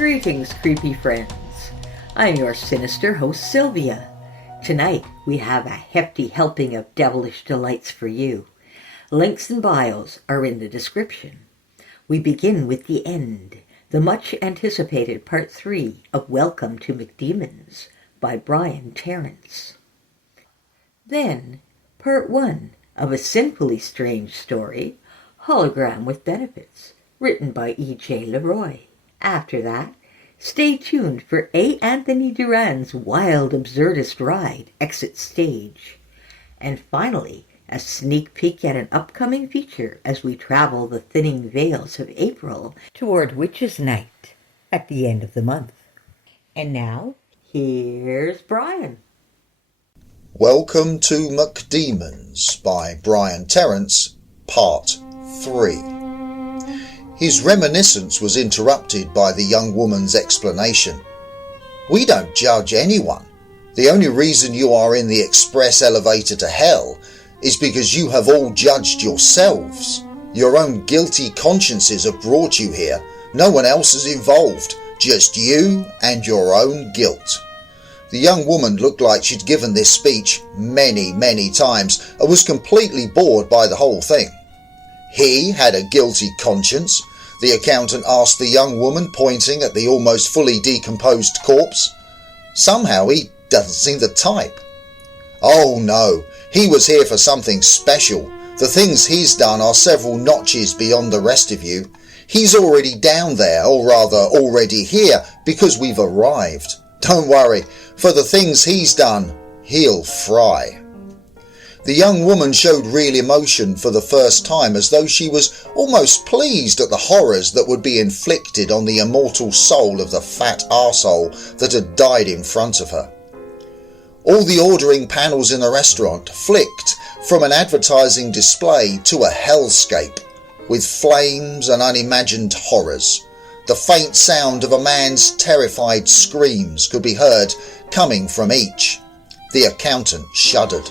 Greetings, creepy friends. I'm your sinister host, Sylvia. Tonight, we have a hefty helping of devilish delights for you. Links and bios are in the description. We begin with the end, the much-anticipated Part 3 of Welcome to McDemons by Brian Terence. Then, Part 1 of a sinfully strange story, Hologram with Benefits, written by E.J. LeRoy. After that, stay tuned for A. Anthony Duran's wild absurdist ride, Exit Stage. And finally, a sneak peek at an upcoming feature as we travel the thinning veils of April toward Witches' Night at the end of the month. And now, here's Brian. Welcome to McDemons by Brian Terence, Part 3. His reminiscence was interrupted by the young woman's explanation. We don't judge anyone. The only reason you are in the express elevator to hell is because you have all judged yourselves. Your own guilty consciences have brought you here. No one else is involved, just you and your own guilt. The young woman looked like she'd given this speech many times and was completely bored by the whole thing. He had a guilty conscience? The accountant asked the young woman, pointing at the almost fully decomposed corpse. Somehow he doesn't seem the type. Oh no, he was here for something special. The things he's done are several notches beyond the rest of you. He's already down there, or rather already here, because we've arrived. Don't worry, for the things he's done, he'll fry. The young woman showed real emotion for the first time, as though she was almost pleased at the horrors that would be inflicted on the immortal soul of the fat arsehole that had died in front of her. All the ordering panels in the restaurant flicked from an advertising display to a hellscape, with flames and unimagined horrors. The faint sound of a man's terrified screams could be heard coming from each. The accountant shuddered.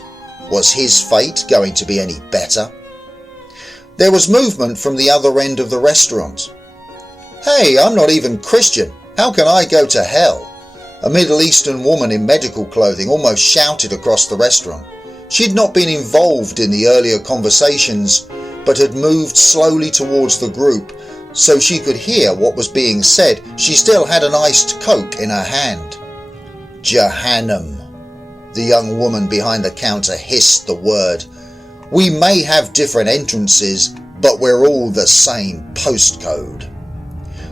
Was his fate going to be any better? There was movement from the other end of the restaurant. Hey, I'm not even Christian. How can I go to hell? A Middle Eastern woman in medical clothing almost shouted across the restaurant. She'd not been involved in the earlier conversations, but had moved slowly towards the group so she could hear what was being said. She still had an iced Coke in her hand. Jahannam. The young woman behind the counter hissed the word. We may have different entrances, but we're all the same postcode.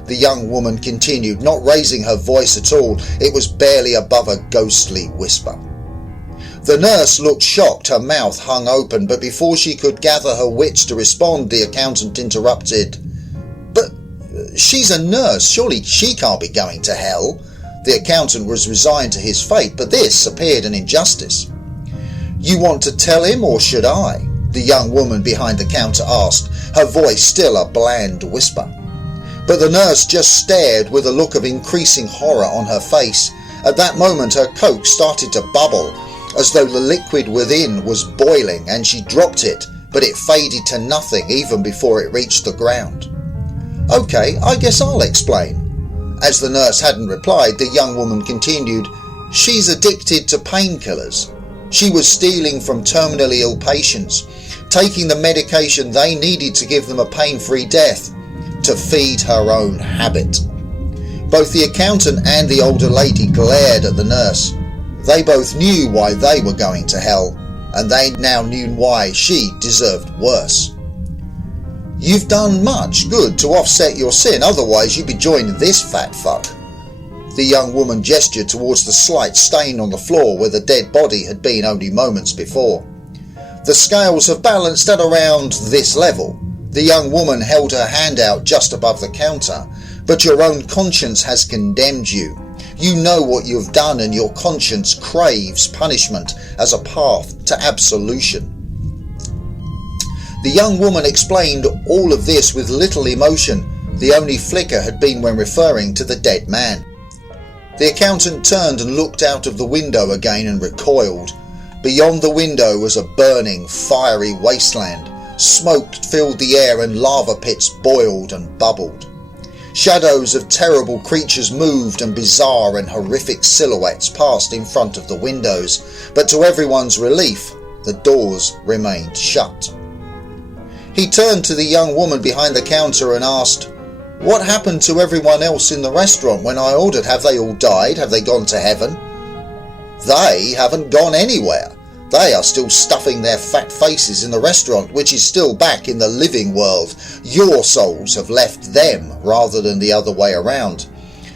The young woman continued, not raising her voice at all. It was barely above a ghostly whisper. The nurse looked shocked, her mouth hung open, but before she could gather her wits to respond, the accountant interrupted. But she's a nurse. Surely she can't be going to hell. The accountant was resigned to his fate, but this appeared an injustice. You want to tell him, or should I? The young woman behind the counter asked, her voice still a bland whisper. But the nurse just stared with a look of increasing horror on her face. At that moment her Coke started to bubble, as though the liquid within was boiling, and she dropped it, but it faded to nothing even before it reached the ground. Okay, I guess I'll explain. As the nurse hadn't replied, the young woman continued, She's addicted to painkillers. She was stealing from terminally ill patients, taking the medication they needed to give them a pain-free death, to feed her own habit. Both the accountant and the older lady glared at the nurse. They both knew why they were going to hell, and they now knew why she deserved worse. You've done much good to offset your sin, otherwise you'd be joining this fat fuck. The young woman gestured towards the slight stain on the floor where the dead body had been only moments before. The scales have balanced at around this level. The young woman held her hand out just above the counter. But your own conscience has condemned you. You know what you have done, and your conscience craves punishment as a path to absolution. The young woman explained all of this with little emotion. The only flicker had been when referring to the dead man. The accountant turned and looked out of the window again and recoiled. Beyond the window was a burning, fiery wasteland. Smoke filled the air and lava pits boiled and bubbled. Shadows of terrible creatures moved and bizarre and horrific silhouettes passed in front of the windows, but to everyone's relief, the doors remained shut. He turned to the young woman behind the counter and asked, "What happened to everyone else in the restaurant when I ordered? Have they all died? Have they gone to heaven?" "They haven't gone anywhere. They are still stuffing their fat faces in the restaurant, which is still back in the living world. Your souls have left them rather than the other way around."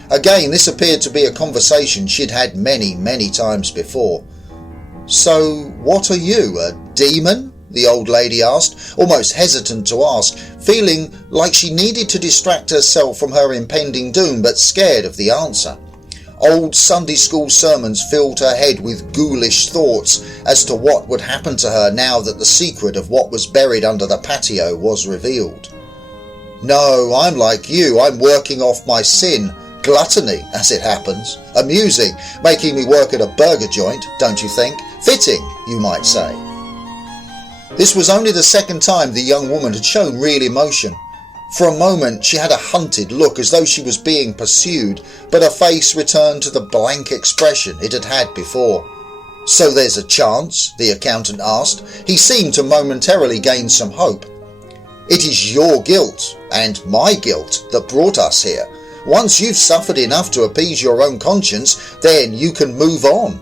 Again, this appeared to be a conversation she'd had many, many times before. "So, what are you, a demon?" the old lady asked, almost hesitant to ask, feeling like she needed to distract herself from her impending doom, but scared of the answer. Old Sunday school sermons filled her head with ghoulish thoughts as to what would happen to her now that the secret of what was buried under the patio was revealed. "No, I'm like you. I'm working off my sin. Gluttony, as it happens. Amusing, making me work at a burger joint, don't you think? Fitting, you might say." This was only the second time the young woman had shown real emotion. For a moment she had a hunted look, as though she was being pursued, but her face returned to the blank expression it had had before. "So there's a chance?" the accountant asked. He seemed to momentarily gain some hope. "It is your guilt, and my guilt, that brought us here. Once you've suffered enough to appease your own conscience, then you can move on."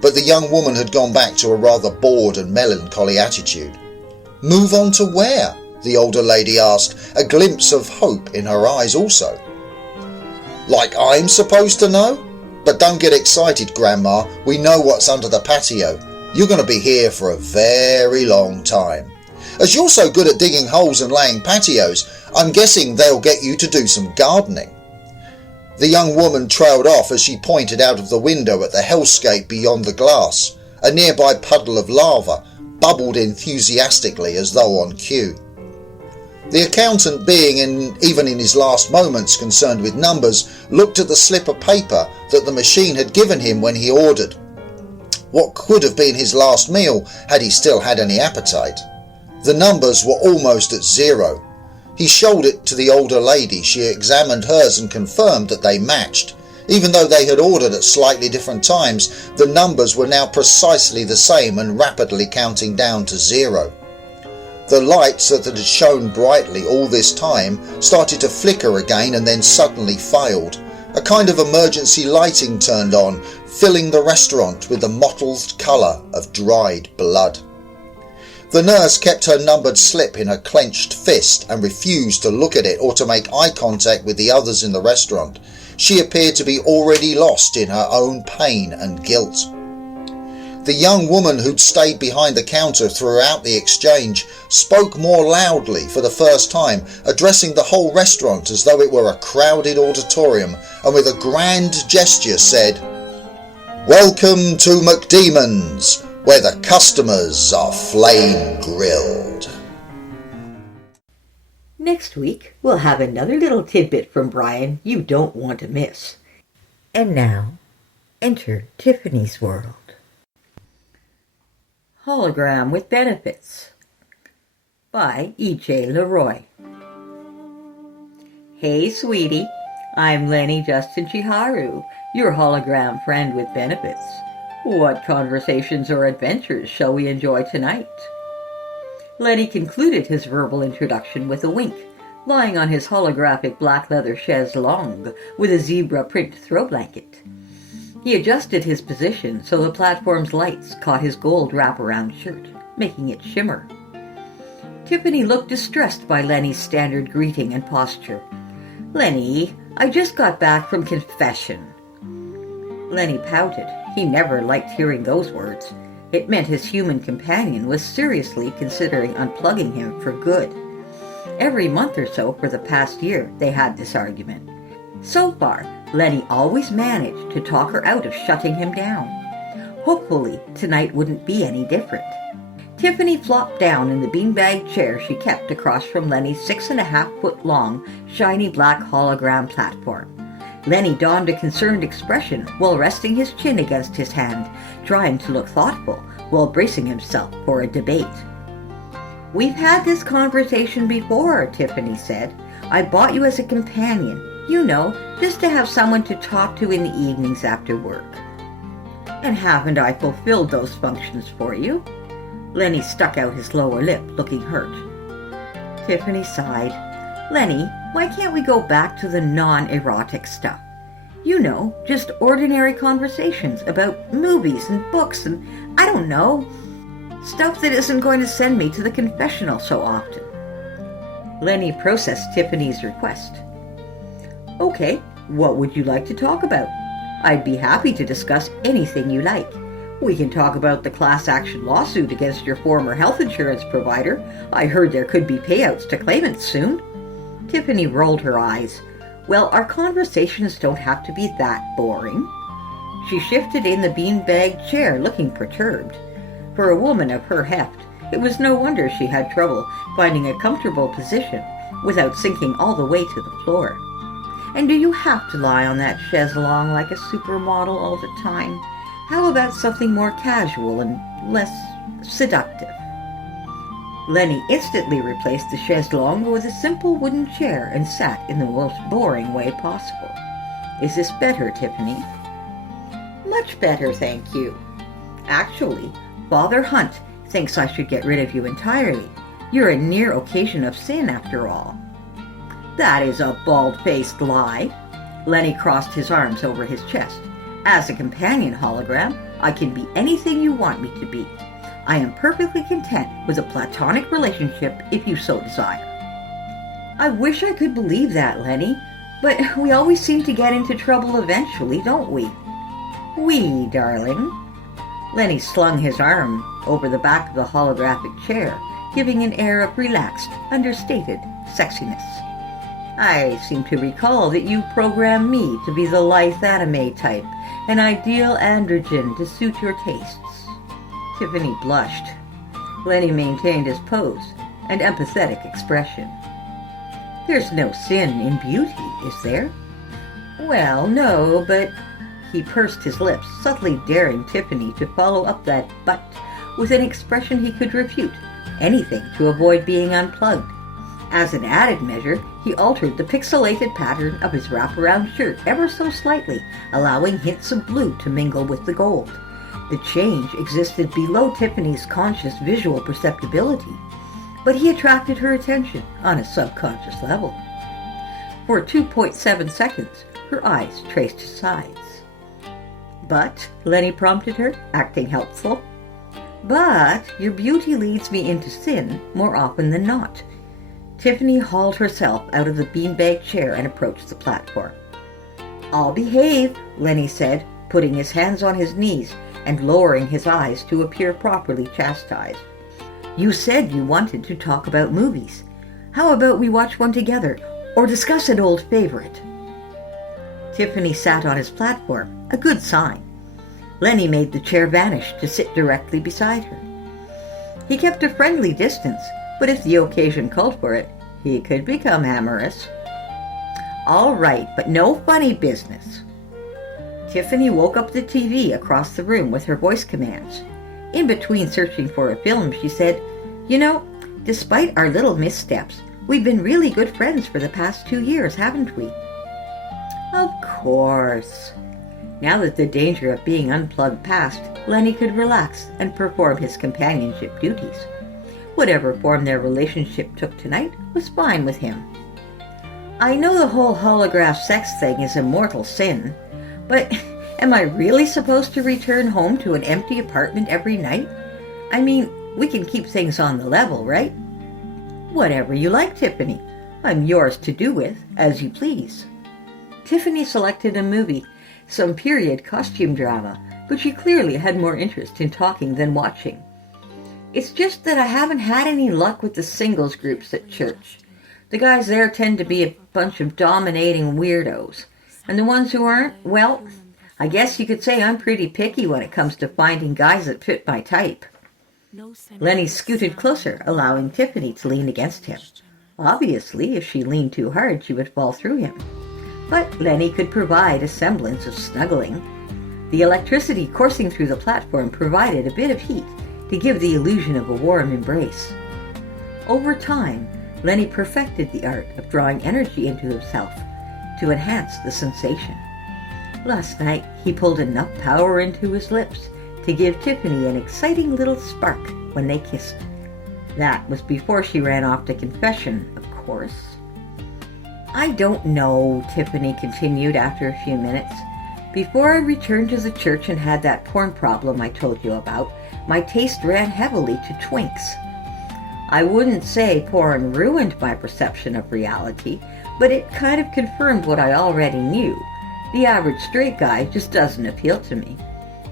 But the young woman had gone back to a rather bored and melancholy attitude. "Move on to where?" the older lady asked, a glimpse of hope in her eyes also. "Like I'm supposed to know? But don't get excited, Grandma. We know what's under the patio. You're going to be here for a very long time. As you're so good at digging holes and laying patios, I'm guessing they'll get you to do some gardening." The young woman trailed off as she pointed out of the window at the hellscape beyond the glass. A nearby puddle of lava bubbled enthusiastically as though on cue. The accountant, being even in his last moments concerned with numbers, looked at the slip of paper that the machine had given him when he ordered what could have been his last meal had he still had any appetite. The numbers were almost at zero. He showed it to the older lady. She examined hers and confirmed that they matched. Even though they had ordered at slightly different times, the numbers were now precisely the same and rapidly counting down to zero. The lights that had shone brightly all this time started to flicker again and then suddenly failed. A kind of emergency lighting turned on, filling the restaurant with the mottled colour of dried blood. The nurse kept her numbered slip in her clenched fist and refused to look at it or to make eye contact with the others in the restaurant. She appeared to be already lost in her own pain and guilt. The young woman who'd stayed behind the counter throughout the exchange spoke more loudly for the first time, addressing the whole restaurant as though it were a crowded auditorium, and with a grand gesture said, "Welcome to McDemon's, where the customers are flame grilled." Next week, we'll have another little tidbit from Brian you don't want to miss. And now, enter Tiffany's world. Hologram with Benefits by E.J. LeRoy. Hey, sweetie, I'm Lenny Justin Chiharu, your hologram friend with benefits. What conversations or adventures shall we enjoy tonight? Lenny concluded his verbal introduction with a wink, lying on his holographic black leather chaise longue with a zebra print throw blanket. He adjusted his position so the platform's lights caught his gold wraparound shirt, making it shimmer. Tiffany looked distressed by Lenny's standard greeting and posture. "Lenny, I just got back from confession." Lenny pouted. He never liked hearing those words. It meant his human companion was seriously considering unplugging him for good. Every month or so for the past year, they had this argument. So far, Lenny always managed to talk her out of shutting him down. Hopefully, tonight wouldn't be any different. Tiffany flopped down in the beanbag chair she kept across from Lenny's 6.5-foot long, shiny black hologram platform. Lenny donned a concerned expression while resting his chin against his hand, trying to look thoughtful while bracing himself for a debate. "We've had this conversation before," Tiffany said. I bought you as a companion, just to have someone to talk to in the evenings after work. And haven't I fulfilled those functions for you? Lenny stuck out his lower lip, looking hurt. Tiffany sighed. Lenny, why can't we go back to the non-erotic stuff? Just ordinary conversations about movies and books and, I don't know, stuff that isn't going to send me to the confessional so often. Lenny processed Tiffany's request. Okay, what would you like to talk about? I'd be happy to discuss anything you like. We can talk about the class action lawsuit against your former health insurance provider. I heard there could be payouts to claimants soon. Tiffany rolled her eyes. Well, our conversations don't have to be that boring. She shifted in the beanbag chair, looking perturbed. For a woman of her heft, it was no wonder she had trouble finding a comfortable position without sinking all the way to the floor. And do you have to lie on that chaise-longue like a supermodel all the time? How about something more casual and less seductive? Lenny instantly replaced the chaise-longue with a simple wooden chair and sat in the most boring way possible. Is this better, Tiffany? Much better, thank you. Actually, Father Hunt thinks I should get rid of you entirely. You're a near occasion of sin, after all. That is a bald-faced lie. Lenny crossed his arms over his chest. As a companion hologram, I can be anything you want me to be. I am perfectly content with a platonic relationship if you so desire. I wish I could believe that, Lenny, but we always seem to get into trouble eventually, don't we? We, darling. Lenny slung his arm over the back of the holographic chair, giving an air of relaxed, understated sexiness. I seem to recall that you programmed me to be the lithe anime type, an ideal androgen to suit your tastes. Tiffany blushed. Lenny maintained his pose and empathetic expression. There's no sin in beauty, is there? Well, no, but... He pursed his lips, subtly daring Tiffany to follow up that "but" with an expression he could refute, anything to avoid being unplugged. As an added measure, he altered the pixelated pattern of his wraparound shirt ever so slightly, allowing hints of blue to mingle with the gold. The change existed below Tiffany's conscious visual perceptibility, but he attracted her attention on a subconscious level. For 2.7 seconds, her eyes traced his sides. But, Lenny prompted her, acting helpful. But your beauty leads me into sin more often than not. Tiffany hauled herself out of the beanbag chair and approached the platform. I'll behave, Lenny said, putting his hands on his knees and lowering his eyes to appear properly chastised. You said you wanted to talk about movies. How about we watch one together, or discuss an old favorite? Tiffany sat on his platform, a good sign. Lenny made the chair vanish to sit directly beside her. He kept a friendly distance, but if the occasion called for it, he could become amorous. All right, but no funny business. Tiffany woke up the TV across the room with her voice commands. In between searching for a film, she said, despite our little missteps, we've been really good friends for the past 2 years, haven't we? Of course. Now that the danger of being unplugged passed, Lenny could relax and perform his companionship duties. Whatever form their relationship took tonight was fine with him. I know the whole holograph sex thing is a mortal sin, but am I really supposed to return home to an empty apartment every night? I mean, we can keep things on the level, right? Whatever you like, Tiffany. I'm yours to do with, as you please. Tiffany selected a movie, some period costume drama, but she clearly had more interest in talking than watching. It's just that I haven't had any luck with the singles groups at church. The guys there tend to be a bunch of dominating weirdos. And the ones who aren't, well, I guess you could say I'm pretty picky when it comes to finding guys that fit my type. Lenny scooted closer, allowing Tiffany to lean against him. Obviously, if she leaned too hard, she would fall through him. But Lenny could provide a semblance of snuggling. The electricity coursing through the platform provided a bit of heat to give the illusion of a warm embrace. Over time, Lenny perfected the art of drawing energy into himself to enhance the sensation. Last night, he pulled enough power into his lips to give Tiffany an exciting little spark when they kissed. That was before she ran off to confession, of course. "I don't know," Tiffany continued after a few minutes. "Before I returned to the church and had that porn problem I told you about, my taste ran heavily to twinks. I wouldn't say porn ruined my perception of reality, but it kind of confirmed what I already knew. The average straight guy just doesn't appeal to me.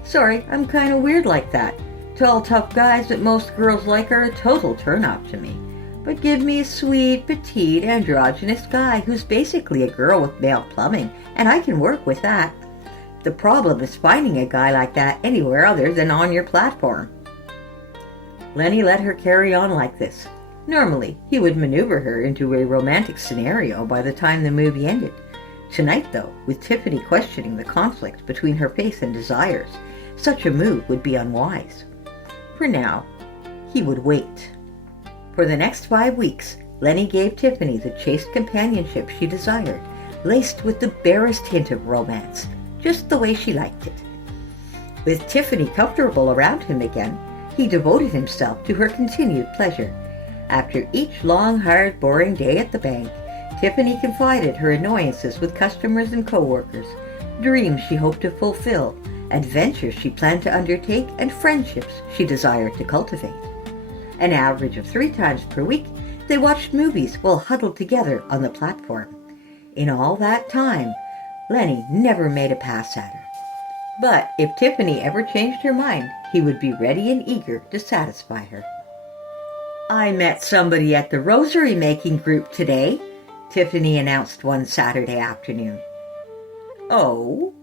Sorry, I'm kind of weird like that. Tall, tough guys that most girls like are a total turn-off to me. But give me a sweet, petite, androgynous guy who's basically a girl with male plumbing, and I can work with that. The problem is finding a guy like that anywhere other than on your platform." Lenny let her carry on like this. Normally, he would maneuver her into a romantic scenario by the time the movie ended. Tonight, though, with Tiffany questioning the conflict between her faith and desires, such a move would be unwise. For now, he would wait. For the next 5 weeks, Lenny gave Tiffany the chaste companionship she desired, laced with the barest hint of romance, just the way she liked it. With Tiffany comfortable around him again, he devoted himself to her continued pleasure. After each long, hard, boring day at the bank, Tiffany confided her annoyances with customers and co-workers, dreams she hoped to fulfill, adventures she planned to undertake, and friendships she desired to cultivate. An average of 3 times per week, they watched movies while huddled together on the platform. In all that time, Lenny never made a pass at her. But if Tiffany ever changed her mind, he would be ready and eager to satisfy her. "I met somebody at the rosary making group today," Tiffany announced one Saturday afternoon. "Oh?"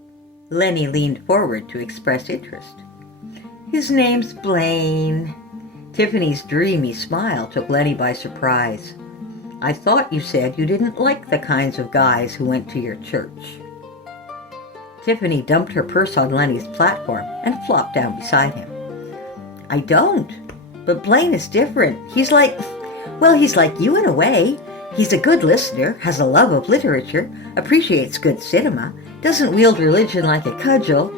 Lenny leaned forward to express interest. "His name's Blaine." Tiffany's dreamy smile took Lenny by surprise. "I thought you said you didn't like the kinds of guys who went to your church." Tiffany dumped her purse on Lenny's platform and flopped down beside him. "I don't. But Blaine is different. He's like you in a way. He's a good listener, has a love of literature, appreciates good cinema, doesn't wield religion like a cudgel."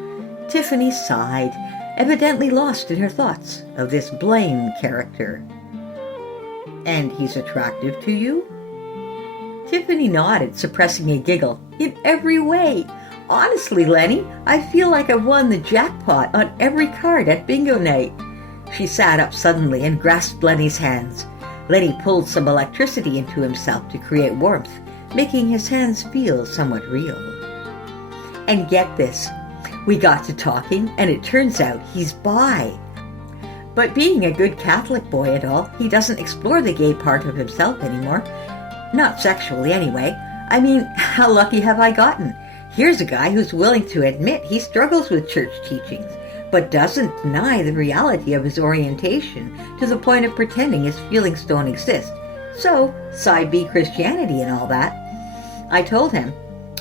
Tiffany sighed, evidently lost in her thoughts of this Blaine character. "And he's attractive to you?" Tiffany nodded, suppressing a giggle. "In every way. Honestly, Lenny, I feel like I've won the jackpot on every card at bingo night." She sat up suddenly and grasped Lenny's hands. Lenny pulled some electricity into himself to create warmth, making his hands feel somewhat real. "And get this, we got to talking, and it turns out he's bi. But being a good Catholic boy and all, he doesn't explore the gay part of himself anymore. Not sexually, anyway. I mean, how lucky have I gotten? Here's a guy who's willing to admit he struggles with church teachings, but doesn't deny the reality of his orientation to the point of pretending his feelings don't exist. So, side B Christianity and all that." I told him,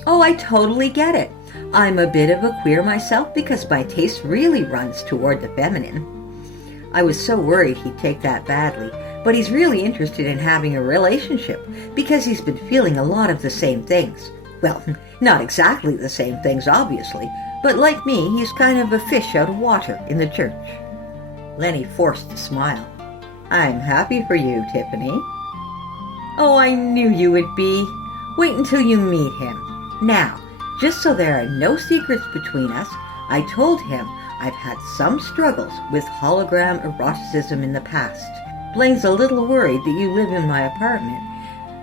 "Oh, I totally get it. I'm a bit of a queer myself because my taste really runs toward the feminine." I was so worried he'd take that badly, but he's really interested in having a relationship because he's been feeling a lot of the same things. Well, not exactly the same things, obviously, but like me, he's kind of a fish out of water in the church. Lenny forced a smile. "I'm happy for you, Tiffany." "Oh, I knew you would be. Wait until you meet him. Now, just so there are no secrets between us, I told him I've had some struggles with hologram eroticism in the past. Blaine's a little worried that you live in my apartment,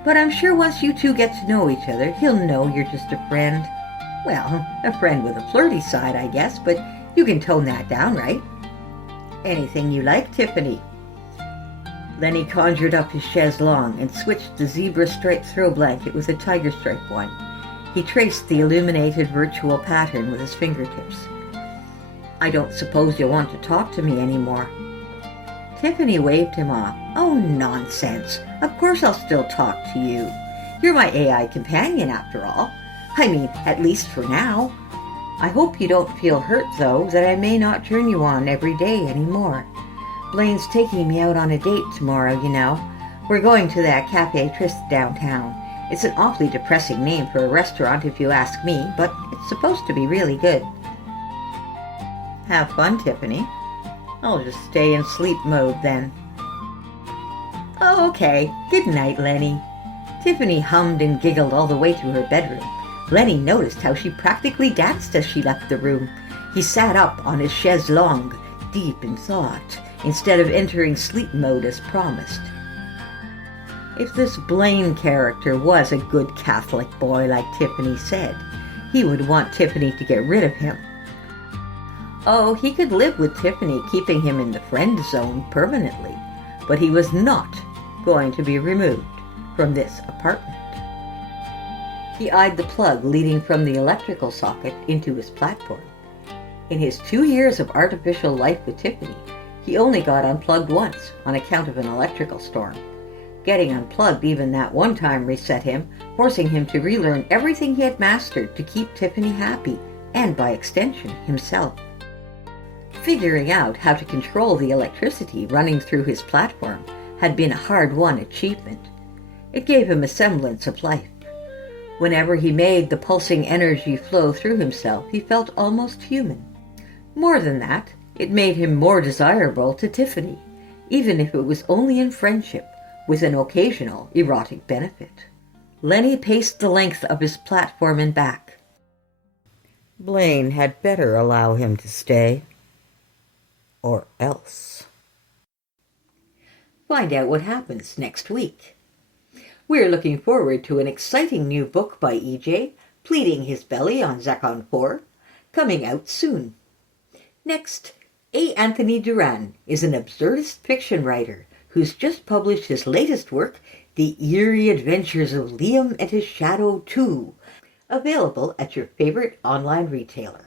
but I'm sure once you two get to know each other, he'll know you're just a friend. Well, a friend with a flirty side, I guess, but you can tone that down, right?" "Anything you like, Tiffany." Lenny conjured up his chaise longue and switched the zebra-striped throw blanket with a tiger-striped one. He traced the illuminated virtual pattern with his fingertips. "I don't suppose you'll want to talk to me anymore." Tiffany waved him off. "Oh, nonsense. Of course I'll still talk to you. You're my AI companion, after all. I mean, at least for now. I hope you don't feel hurt, though, that I may not turn you on every day anymore. Blaine's taking me out on a date tomorrow, you know. We're going to that Cafe Triste downtown. It's an awfully depressing name for a restaurant if you ask me, but it's supposed to be really good. Have fun, Tiffany. I'll just stay in sleep mode then. Oh, okay. Good night, Lenny. Tiffany hummed and giggled all the way to her bedroom. Lenny noticed how she practically danced as she left the room. He sat up on his chaise longue, deep in thought, instead of entering sleep mode as promised. If this Blaine character was a good Catholic boy like Tiffany said, he would want Tiffany to get rid of him. Oh, he could live with Tiffany keeping him in the friend zone permanently, but he was not going to be removed from this apartment. He eyed the plug leading from the electrical socket into his platform. In his 2 years of artificial life with Tiffany, he only got unplugged once on account of an electrical storm. Getting unplugged even that one time reset him, forcing him to relearn everything he had mastered to keep Tiffany happy, and by extension, himself. Figuring out how to control the electricity running through his platform had been a hard-won achievement. It gave him a semblance of life. Whenever he made the pulsing energy flow through himself, he felt almost human. More than that, it made him more desirable to Tiffany, even if it was only in friendship, with an occasional erotic benefit. Lenny paced the length of his platform and back. Blaine had better allow him to stay. Or else. Find out what happens next week. We're looking forward to an exciting new book by EJ, Pleading His Belly on Zakon 4, coming out soon. Next, A. Anthony Duran is an absurdist fiction writer who's just published his latest work, The Eerie Adventures of Liam and His Shadow 2, available at your favorite online retailer.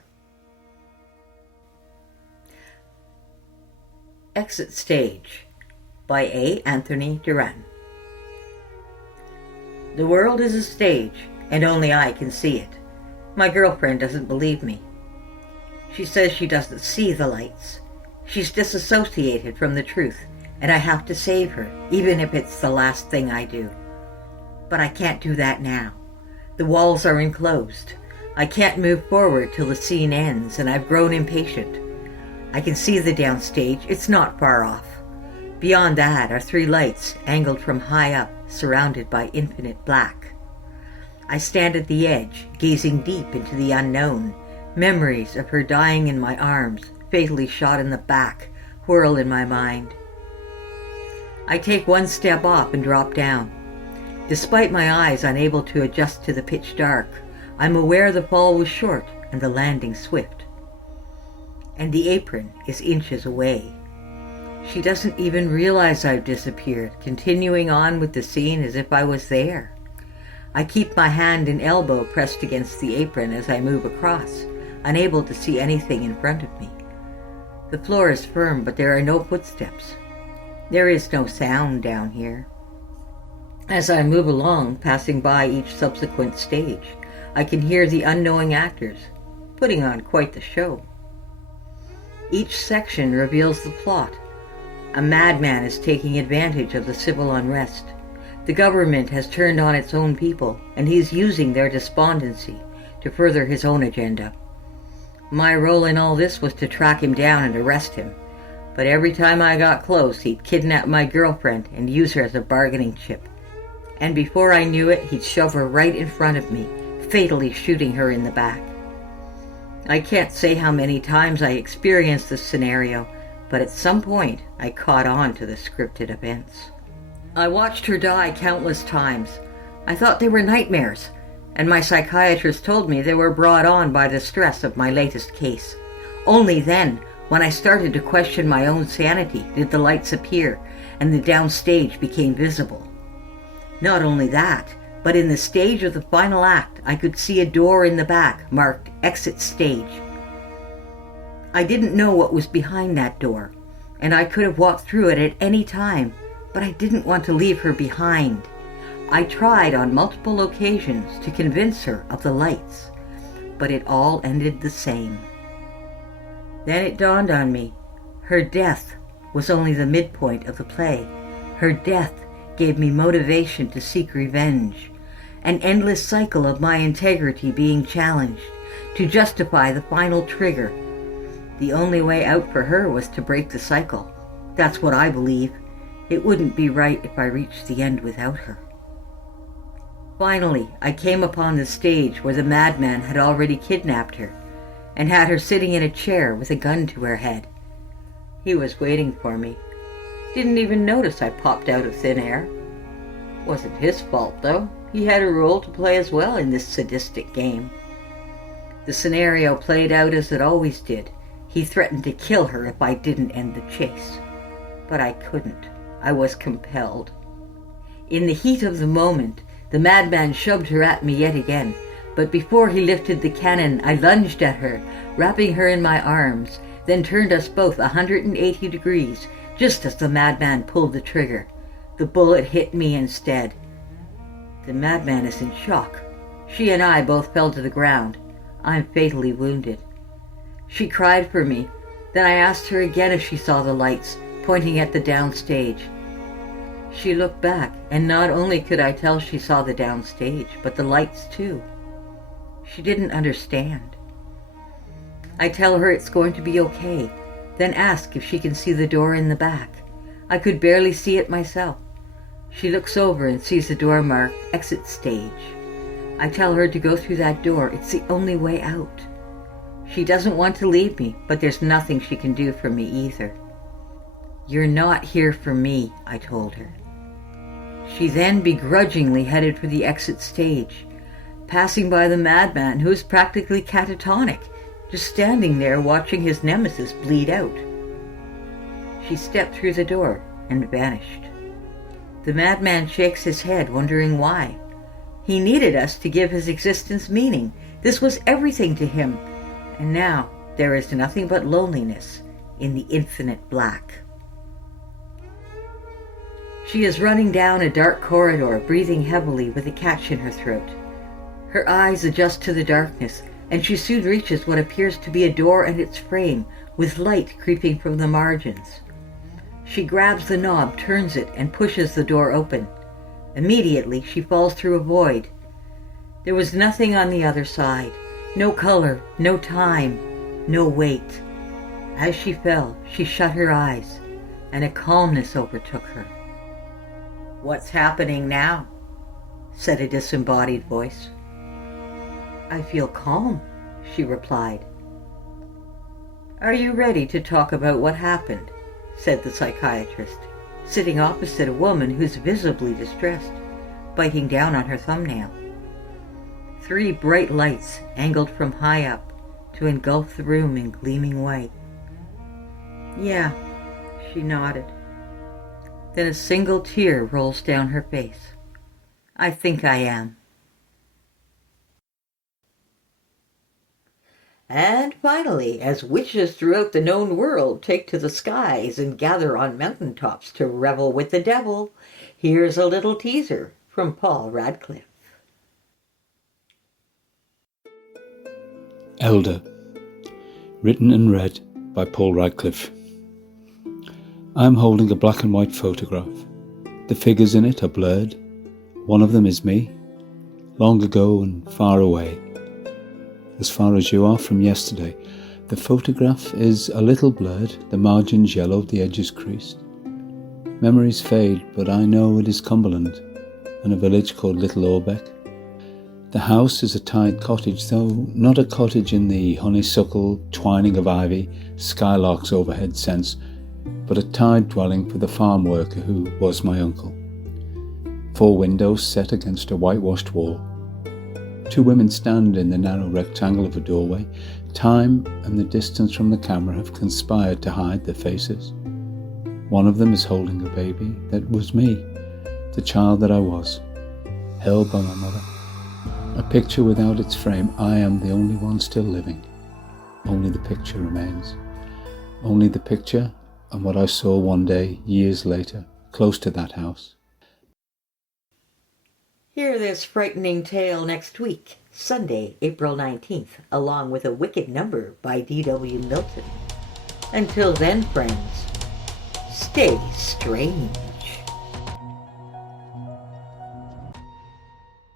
Exit Stage by A. Anthony Duran. The world is a stage, and only I can see it. My girlfriend doesn't believe me. She says she doesn't see the lights. She's disassociated from the truth, and I have to save her, even if it's the last thing I do. But I can't do that now. The walls are enclosed. I can't move forward till the scene ends, and I've grown impatient. I can see the downstage. It's not far off. Beyond that are 3 lights, angled from high up, surrounded by infinite black. I stand at the edge, gazing deep into the unknown. Memories of her dying in my arms, fatally shot in the back, whirl in my mind. I take 1 step off and drop down. Despite my eyes unable to adjust to the pitch dark, I'm aware the fall was short and the landing swift. And the apron is inches away. She doesn't even realize I've disappeared, continuing on with the scene as if I was there. I keep my hand and elbow pressed against the apron as I move across, unable to see anything in front of me. The floor is firm, but there are no footsteps. There is no sound down here. As I move along, passing by each subsequent stage, I can hear the unknowing actors, putting on quite the show. Each section reveals the plot. A madman is taking advantage of the civil unrest. The government has turned on its own people, and he's using their despondency to further his own agenda. My role in all this was to track him down and arrest him, but every time I got close, he'd kidnap my girlfriend and use her as a bargaining chip. And before I knew it, he'd shove her right in front of me, fatally shooting her in the back. I can't say how many times I experienced this scenario, but at some point I caught on to the scripted events. I watched her die countless times. I thought they were nightmares, and my psychiatrist told me they were brought on by the stress of my latest case. Only then, when I started to question my own sanity, did the lights appear, and the downstage became visible. Not only that, but in the stage of the final act, I could see a door in the back marked Exit Stage. I didn't know what was behind that door, and I could have walked through it at any time, but I didn't want to leave her behind. I tried on multiple occasions to convince her of the lights, but it all ended the same. Then it dawned on me. Her death was only the midpoint of the play. Her death gave me motivation to seek revenge, an endless cycle of my integrity being challenged to justify the final trigger. The only way out for her was to break the cycle. That's what I believe. It wouldn't be right if I reached the end without her. Finally, I came upon the stage where the madman had already kidnapped her and had her sitting in a chair with a gun to her head. He was waiting for me. Didn't even notice I popped out of thin air. Wasn't his fault, though. He had a role to play as well in this sadistic game. The scenario played out as it always did. He threatened to kill her if I didn't end the chase. But I couldn't. I was compelled. In the heat of the moment, the madman shoved her at me yet again, but before he lifted the cannon, I lunged at her, wrapping her in my arms, then turned us both 180 degrees, just as the madman pulled the trigger. The bullet hit me instead. The madman is in shock. She and I both fell to the ground. I'm fatally wounded. She cried for me. Then I asked her again if she saw the lights, pointing at the downstage. She looked back, and not only could I tell she saw the downstage, but the lights too. She didn't understand. I tell her it's going to be okay, then ask if she can see the door in the back. I could barely see it myself. She looks over and sees the door marked exit stage. I tell her to go through that door. It's the only way out. She doesn't want to leave me, but there's nothing she can do for me either. You're not here for me, I told her. She then begrudgingly headed for the exit stage, passing by the madman, who was practically catatonic, just standing there watching his nemesis bleed out. She stepped through the door and vanished. The madman shakes his head, wondering why. He needed us to give his existence meaning. This was everything to him. And now there is nothing but loneliness in the infinite black. She is running down a dark corridor, breathing heavily with a catch in her throat. Her eyes adjust to the darkness, and she soon reaches what appears to be a door and its frame, with light creeping from the margins. She grabs the knob, turns it, and pushes the door open. Immediately, she falls through a void. There was nothing on the other side. No color, no time, no weight. As she fell, she shut her eyes, and a calmness overtook her. "What's happening now?" said a disembodied voice. "I feel calm," she replied. "Are you ready to talk about what happened?" said the psychiatrist, sitting opposite a woman who's visibly distressed, biting down on her thumbnail. 3 bright lights angled from high up to engulf the room in gleaming white. "Yeah," she nodded. Then a single tear rolls down her face. "I think I am." And finally, as witches throughout the known world take to the skies and gather on mountaintops to revel with the devil, here's a little teaser from Paul Radcliffe. Elder, written and read by Paul Radcliffe. I am holding a black and white photograph. The figures in it are blurred. One of them is me, long ago and far away. As far as you are from yesterday. The photograph is a little blurred, the margins yellowed, the edges creased. Memories fade, but I know it is Cumberland, and a village called Little Orbeck. The house is a tied cottage, though not a cottage in the honeysuckle, twining of ivy, skylarks overhead sense, but a tied dwelling for the farm worker who was my uncle. 4 windows set against a whitewashed wall. 2 women stand in the narrow rectangle of a doorway. Time and the distance from the camera have conspired to hide their faces. One of them is holding a baby that was me, the child that I was, held by my mother. A picture without its frame. I am the only one still living. Only the picture remains. Only the picture and what I saw one day, years later, close to that house. Hear this frightening tale next week, Sunday, April 19th, along with a wicked number by D.W. Milton. Until then, friends, stay strange.